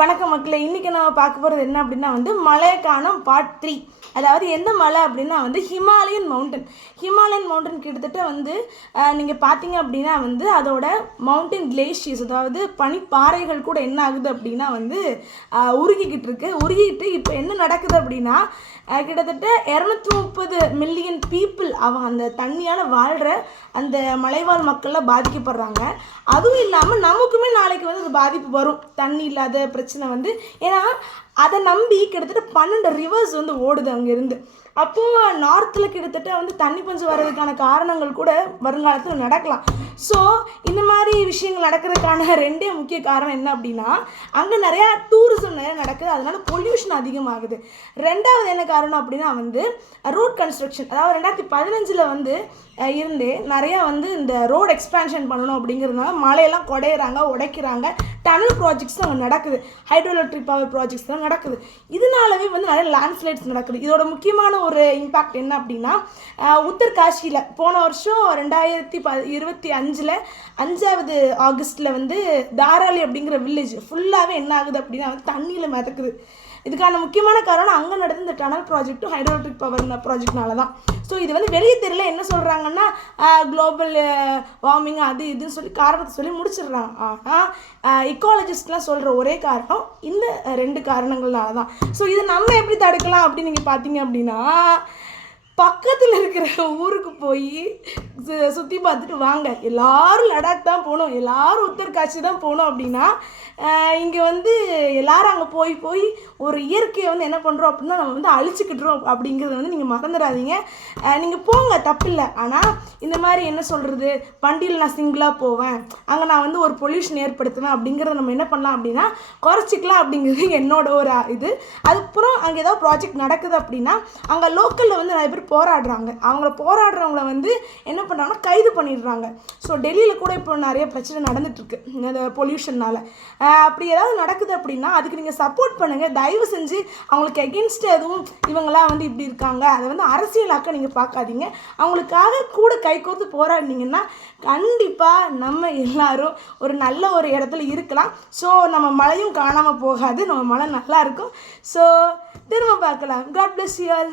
வணக்கம் மக்களே, இன்றைக்கி நம்ம பார்க்க போகிறது என்ன அப்படின்னா மலைக்கானம் பார்ட் 3. அதாவது எந்த மலை அப்படின்னா ஹிமாலயன் மவுண்டன் கிட்டத்தட்ட நீங்கள் பார்த்தீங்க அப்படின்னா அதோட மவுண்டன் கிளேஷியர்ஸ், அதாவது பனிப்பாறைகள் கூட என்ன ஆகுது அப்படின்னா உருகிட்டு இப்போ என்ன நடக்குது அப்படின்னா கிட்டத்தட்ட 230 மில்லியன் பீப்புள் அவங்க அந்த தண்ணியால் வாழ்கிற அந்த மலைவாழ் மக்கள்லாம் பாதிக்கப்படுறாங்க. அதுவும் இல்லாமல் நமக்குமே நாளைக்கு அது பாதிப்பு வரும், தண்ணி இல்லாத பிரச்சனை ஏன்னா அதை நம்பி கிட்டத்தட்ட 12 ரிவர்ஸ் ஓடுது அங்கேருந்து. அப்போது நார்த்தில் கிட்டத்தட்ட தண்ணி பஞ்சம் வர்றதுக்கான காரணங்கள் கூட வருங்காலத்தில் நடக்கலாம். ஸோ இந்த மாதிரி விஷயங்கள் நடக்கிறதுக்கான ரெண்டே முக்கிய காரணம் என்ன அப்படின்னா அங்கே நிறையா டூரிசம் நிறையா நடக்குது, அதனால பொல்யூஷன் அதிகமாகுது. ரெண்டாவது என்ன காரணம் அப்படின்னா ரோட் கன்ஸ்ட்ரக்ஷன். அதாவது 2015 இருந்தே நிறையா இந்த ரோடு எக்ஸ்பேன்ஷன் பண்ணணும் அப்படிங்கிறதுனால மலையெல்லாம் உடைக்கிறாங்க. டனல் ப்ராஜெக்ட்ஸ் அங்கே நடக்குது, ஹைட்ரோ எலக்ட்ரிக் பவர் ப்ராஜெக்ட்ஸ் தான் நடக்குது. இதனாலவே நிறைய லேண்ட்ஸ்லைட்ஸ் நடக்குது. இதோட முக்கியமான ஒரு இம்பேக்ட் என்ன அப்படின்னா உத்தர்காஷியில் போன வருஷம் 2025 5வது ஆகஸ்ட்டில் தாராளி அப்படிங்கிற வில்லேஜ் ஃபுல்லாகவே என்ன ஆகுது அப்படின்னா தண்ணியில் மிதக்குது. இதுக்கான முக்கியமான காரணம் அங்கே நடந்த இந்த டனல் ப்ராஜெக்ட்டும் ஹைட்ரோ எலக்ட்ரிக் பவர் ப்ராஜெக்ட்னால தான். ஸோ இது வெளியே தெரியல, என்ன சொல்கிறாங்கன்னா குளோபல் வார்மிங் அது இதுன்னு சொல்லி காரணத்தை சொல்லி முடிச்சிடுறாங்க. ஆனால் இக்காலஜிஸ்ட்லாம் சொல்கிற ஒரே காரணம் இந்த 2 காரணங்கள்னால தான். ஸோ இதை நம்ம எப்படி தடுக்கலாம் அப்படின்னு நீங்கள் பார்த்தீங்க அப்படின்னா பக்கத்தில் இருக்கிற ஊருக்கு போய் சுற்றி பார்த்துட்டு வாங்க. எல்லோரும் லடாக் தான் போகணும், எல்லோரும் உத்தர்காஷி தான் போகணும் அப்படின்னா இங்கே எல்லோரும் அங்கே போய் ஒரு இயற்கையை என்ன பண்ணுறோம் அப்படின்னா நம்ம அழிச்சிக்கிட்டுறோம் அப்படிங்கிறத நீங்கள் மறந்துடாதீங்க. நீங்கள் போங்க, தப்பில்லை. ஆனால் இந்த மாதிரி என்ன சொல்கிறது, வண்டியில் நான் சிங்கிளாக போவேன், அங்கே நான் ஒரு பொல்யூஷன் ஏற்படுத்துவேன் அப்படிங்கிறத நம்ம என்ன பண்ணலாம் அப்படின்னா குறைச்சிக்கலாம் அப்படிங்கிறது என்னோட ஒரு இது. அதுக்கப்புறம் அங்கே ஏதாவது ப்ராஜெக்ட் நடக்குது அப்படின்னா அங்கே லோக்கலில் நிறைய பேர் போராடுறாங்க. போராடுறவங்கள என்ன பண்ணுறாங்கன்னா கைது பண்ணிடுறாங்க. ஸோ டெல்லியில் கூட இப்போ நிறைய பிரச்சனை நடந்துகிட்ருக்கு இந்த பொல்யூஷனால். அப்படி ஏதாவது நடக்குது அப்படின்னா அதுக்கு நீங்கள் சப்போர்ட் பண்ணுங்கள். தயவு செஞ்சு அவங்களுக்கு எகென்ஸ்ட் எதுவும் இவங்களாம் இப்படி இருக்காங்க அதை அரசியலாக்க நீங்கள் பார்க்காதீங்க. அவங்களுக்காக கூட கைகோர்த்து போராடினீங்கன்னா கண்டிப்பாக நம்ம எல்லாரும் ஒரு நல்ல ஒரு இடத்துல இருக்கலாம். ஸோ நம்ம மழையும் காணாமல் போகாது, நம்ம மழை நல்லா இருக்கும். ஸோ திரும்ப பார்க்கலாம். God bless you all.